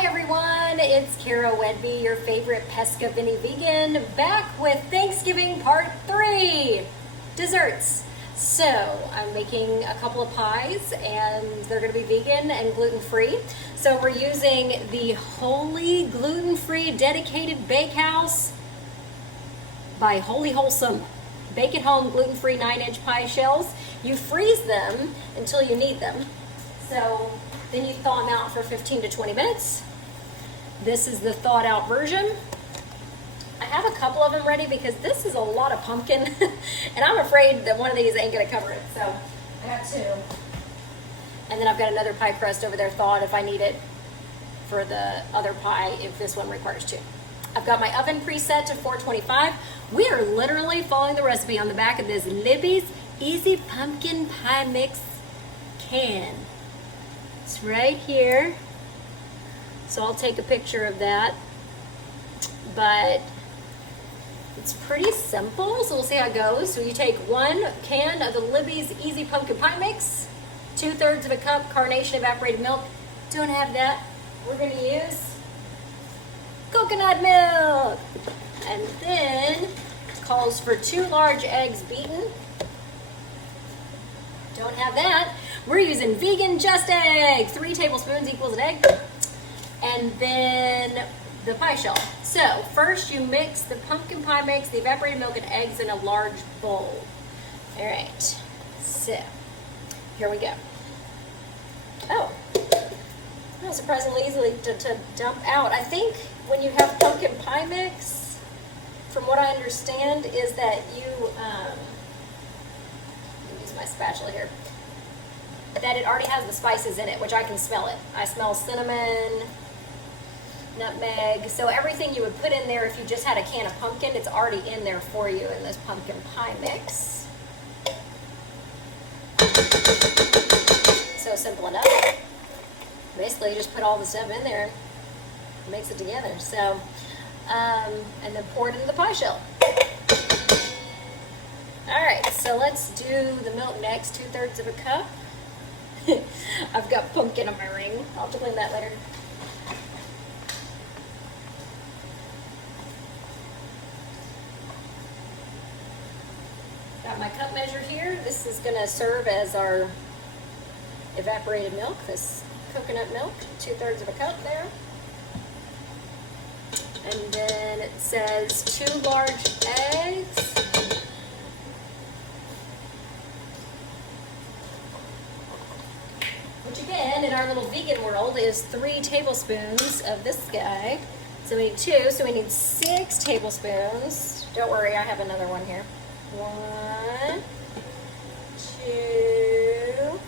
Hi everyone, it's Cara Whedbee, your favorite Pesca Vinny vegan, back with Thanksgiving Part 3, desserts. So I'm making a couple of pies and they're going to be vegan and gluten-free. So we're using the Wholly Gluten-Free Dedicated Bakehouse by Wholly Wholesome. Bake at home gluten-free 9-inch pie shells. You freeze them until you need them. So then you thaw them out for 15 to 20 minutes. This is the thawed out version. I have a couple of them ready because this is a lot of pumpkin and I'm afraid that one of these ain't gonna cover it. So I got two. And then I've got another pie crust over there thawed if I need it for the other pie if this one requires two. I've got my oven preset to 425. We are literally following the recipe on the back of this Libby's Easy Pumpkin Pie Mix can. It's right here. So I'll take a picture of that. But it's pretty simple, so we'll see how it goes. So you take 1 can of the Libby's Easy Pumpkin Pie Mix, 2/3 of a cup carnation evaporated milk. Don't have that. We're gonna use coconut milk. And then it calls for 2 large eggs beaten. Don't have that. We're using vegan just egg. 3 tablespoons equals an egg. And then the pie shell. So first you mix the pumpkin pie mix, the evaporated milk and eggs in a large bowl. All right, so here we go. Oh, that was surprisingly easily to dump out. I think when you have pumpkin pie mix, from what I understand, is that you, let me use my spatula here, that it already has the spices in it, which I can smell it. I smell cinnamon, nutmeg, so everything you would put in there if you just had a can of pumpkin, it's already in there for you in this pumpkin pie mix. So simple enough. Basically, you just put all the stuff in there and mix it together. So, and then pour it into the pie shell. All right, so let's do the milk next, 2/3 of a cup. I've got pumpkin on my ring. I'll have to clean that later. Got my cup measure here. This is going to serve as our evaporated milk, this coconut milk, 2/3 of a cup there. And then it says 2 large eggs. Which again, in our little vegan world, is 3 tablespoons of this guy. So we need 2, so we need 6 tablespoons. Don't worry, I have another one here. 1, 2,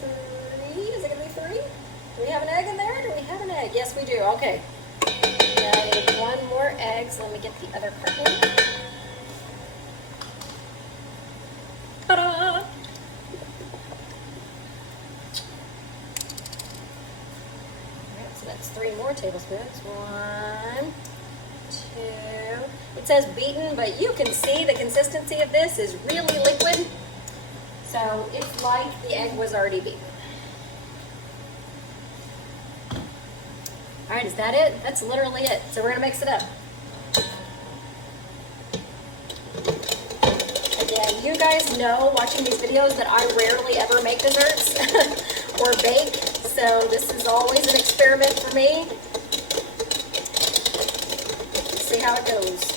3. Is it going to be 3? Do we have an egg in there? Do we have an egg? Yes, we do. Okay. Now I need 1 more egg, so let me get the other part in. Ta-da! So that's 3 more tablespoons. 1, 2. It says beaten, but you can see the consistency of this is really liquid. So it's like the egg was already beaten. All right, is that it? That's literally it. So we're gonna mix it up. Again, you guys know watching these videos that I rarely ever make desserts or bake. So this is always an experiment for me. Let's see how it goes.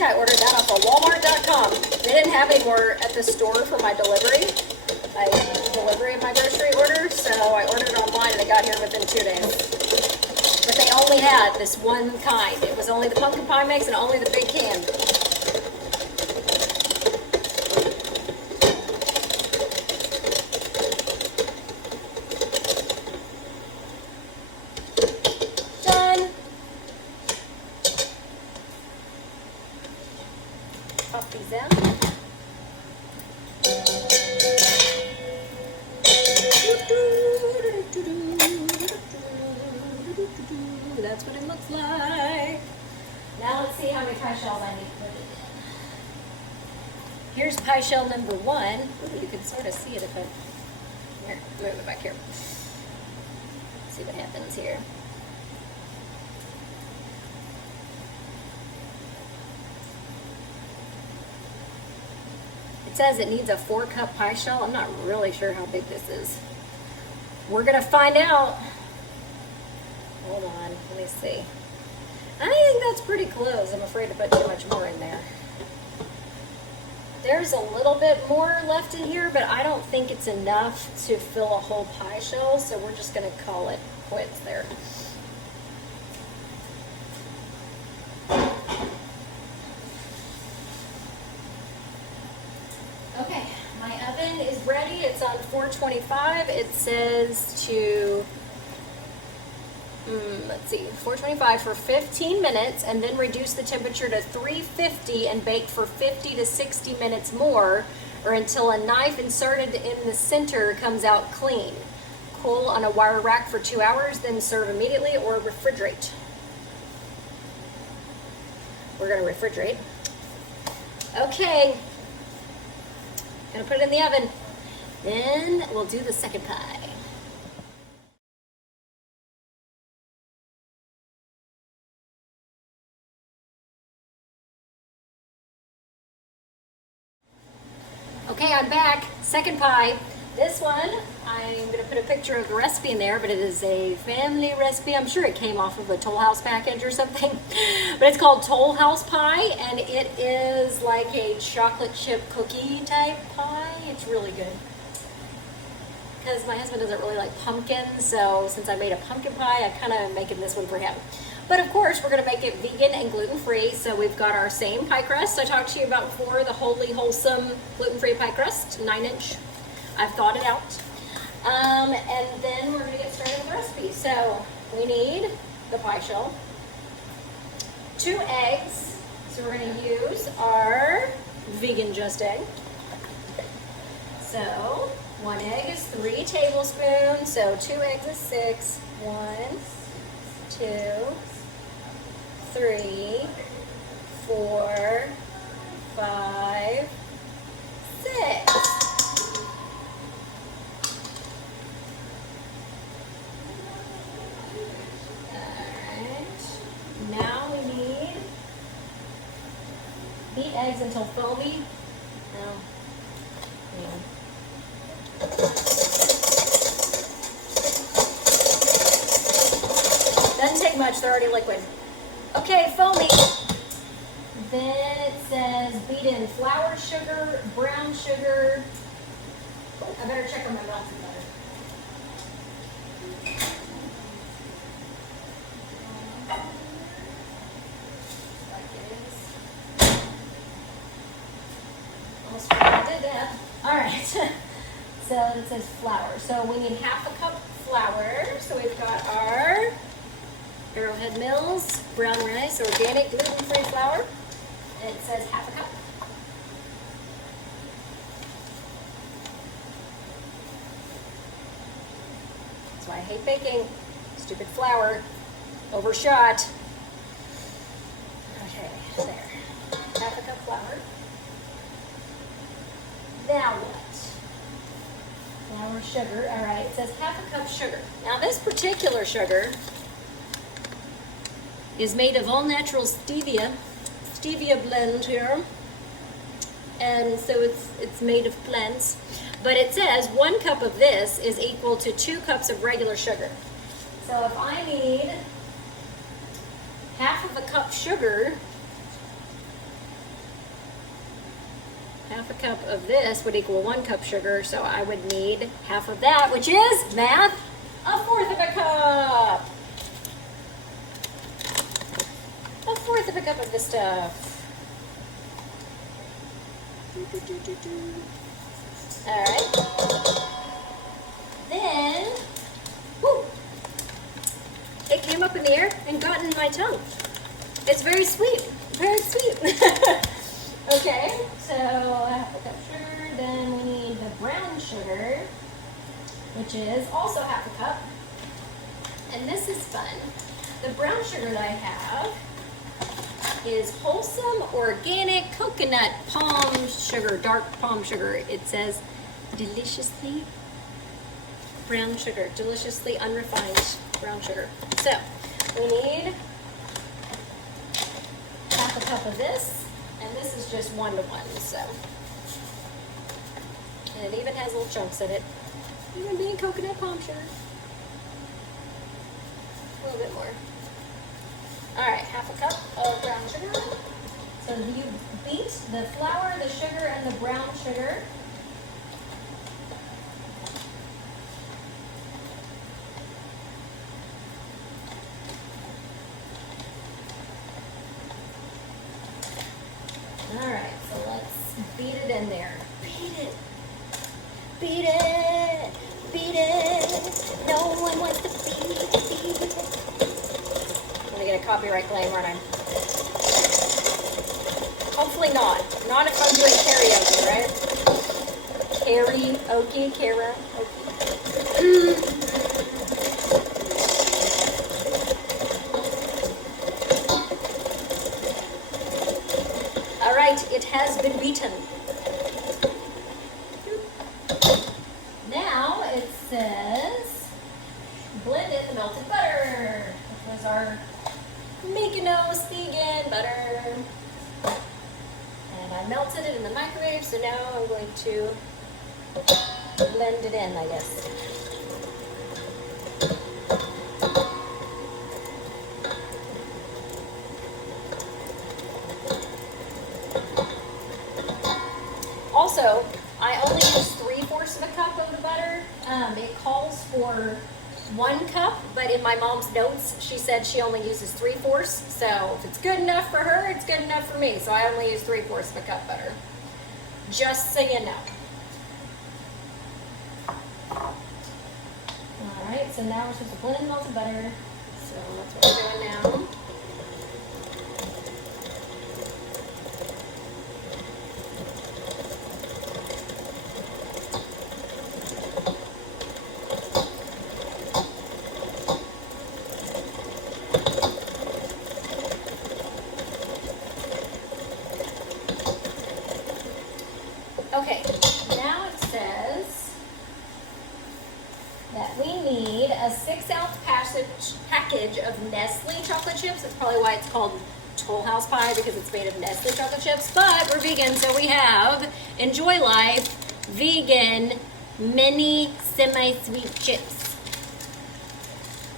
I ordered that off of Walmart.com. They didn't have any more at the store for my delivery of my grocery order, so I ordered it online and it got here within 2 days. But they only had this one kind. It was only the pumpkin pie mix and only the big can. Pop these out. That's what it looks like. Now let's see how many pie shells I need to put it in. Here's pie shell number 1. Ooh, you can sort of see it if I... Here, move it back here. See what happens here. It says it needs a 4-cup pie shell. I'm not really sure how big this is. We're gonna find out. Hold on, let me see. I think that's pretty close. I'm afraid to put too much more in there. There's a little bit more left in here, but I don't think it's enough to fill a whole pie shell, so we're just gonna call it quits there. Okay, my oven is ready. It's on 425. It says to, let's see, 425 for 15 minutes, and then reduce the temperature to 350 and bake for 50 to 60 minutes more, or until a knife inserted in the center comes out clean. Cool on a wire rack for 2 hours, then serve immediately or refrigerate. We're gonna refrigerate. Okay. Gonna put it in the oven. Then we'll do the second pie. Okay, I'm back. Second pie. This one, I'm gonna put a picture of the recipe in there, but it is a family recipe. I'm sure it came off of a Toll House package or something. But it's called Toll House pie, and it is like a chocolate chip cookie type pie. It's really good. Because my husband doesn't really like pumpkin, so since I made a pumpkin pie, I'm kind of making this one for him. But of course, we're gonna make it vegan and gluten-free, so we've got our same pie crust I talked to you about before, the Wholly Wholesome gluten-free pie crust, 9-inch. I've thawed it out. And then we're gonna get started with the recipe. So we need the pie shell, 2 eggs. So we're gonna use our vegan just egg. So 1 egg is 3 tablespoons. So 2 eggs is 6. 1, 2, 3, 4, 5, 6. Now we need beat eggs until foamy. Doesn't take much, they're already liquid. Okay, foamy. Then it says beat in flour, sugar, brown sugar. I better check on my melting butter. Almost forgot I did that. All right. So it says flour. So we need 1/2 cup flour. So we've got our Arrowhead Mills brown rice organic gluten-free flour. And it says 1/2 cup. That's why I hate baking. Stupid flour. Overshot. Okay, there. 1/2 cup flour. Now what? Flour, sugar. All right, it says 1/2 cup sugar. Now this particular sugar is made of all natural stevia blend here, and so it's made of plants. But it says 1 cup of this is equal to 2 cups of regular sugar. So if I need 1/2 cup sugar, 1/2 cup of this would equal 1 cup sugar, so I would need 1/2 of that, which is, math, 1/4 cup. 1/4 cup of this stuff. All right. Then, whoo, it came up in the air and got in my tongue. It's very sweet, very sweet. Okay, so 1/2 cup sugar, then we need the brown sugar, which is also 1/2 cup. And this is fun. the brown sugar that I have is wholesome organic coconut palm sugar, dark palm sugar. It says deliciously brown sugar, deliciously unrefined brown sugar. So we need half a cup of this, and this is just 1 to 1, so. And it even has little chunks in it. Even being coconut palm sugar. A little bit more. All right, half a cup of brown sugar. So you beat the flour, the sugar, and the brown sugar. All right, so let's beat it in there. Beat it. Beat it. Beat it. No one wants to beat it. I'm gonna get a copyright claim, aren't I? Hopefully not. Not if I'm doing karaoke, right? Karaoke, Cara. All right, it has been beaten. Now it says blend in the melted butter, which was our Mykonos vegan butter. And I melted it in the microwave, so now I'm going to blend it in, I guess. Also, I only use 3/4 of a cup of the butter. It calls for 1 cup, but in my mom's notes, she said she only uses 3/4. So if it's good enough for her, it's good enough for me. So I only use 3/4 of a cup butter. Just so you know. All right, so now we're supposed to blend in the melted butter. So that's what we're doing now. Okay, now it says that we need a 6-ounce package of Nestle chocolate chips. That's probably why it's called Toll House Pie, because it's made of Nestle chocolate chips. But we're vegan, so we have Enjoy Life vegan mini semi-sweet chips.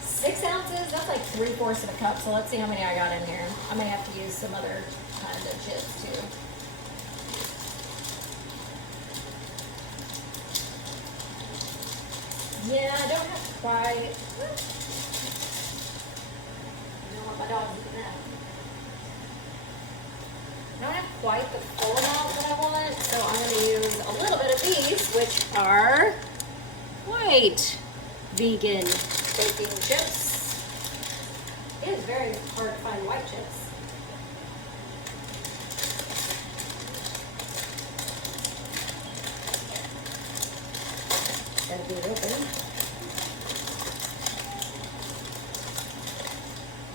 6 ounces, that's like 3/4 of a cup. So let's see how many I got in here. I may have to use some other kinds of chips too. Yeah, I don't have quite. I don't want my dog eating that. I don't have quite the full amount that I want, so I'm going to use a little bit of these, which are white vegan baking chips. It is very hard to find white chips. Gotta be open.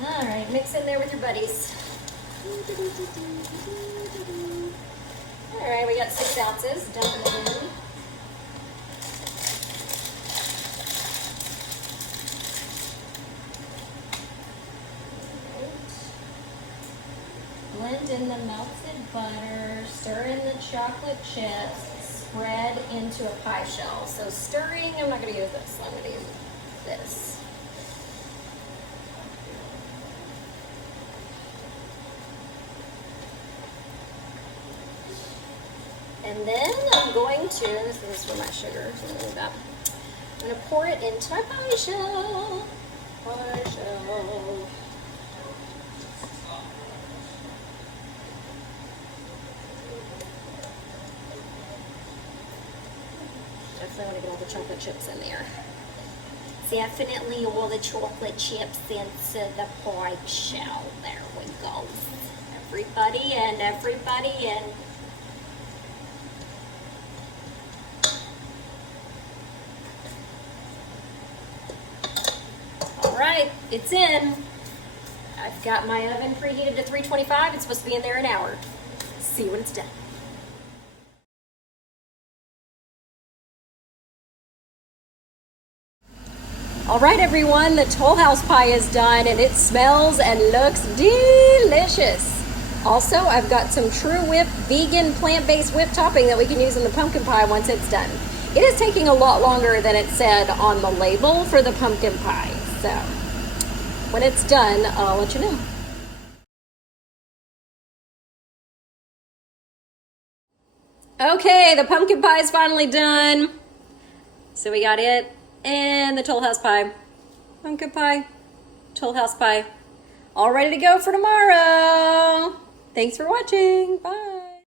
All right, mix in there with your buddies. All right, we got 6 ounces. Dump it in. Blend in the melted butter. Stir in the chocolate chips. Spread into a pie shell. So stirring, I'm not going to use this. I'm going to use this. And then I'm going to, this is for my sugar, so I'm going to pour it into my pie shell. Pie shell. Definitely want to get all the chocolate chips in there. Definitely all the chocolate chips into the pie shell. There we go. Everybody in, everybody in. All right, it's in. I've got my oven preheated to 325. It's supposed to be in there an hour. See when it's done. All right, everyone, the Toll House pie is done and it smells and looks delicious. Also, I've got some True Whip vegan plant-based whip topping that we can use in the pumpkin pie once it's done. It is taking a lot longer than it said on the label for the pumpkin pie. So when it's done, I'll let you know. Okay, the pumpkin pie is finally done. So we got it and the Toll House pie. Pumpkin pie, Toll House pie. All ready to go for tomorrow. Thanks for watching. Bye.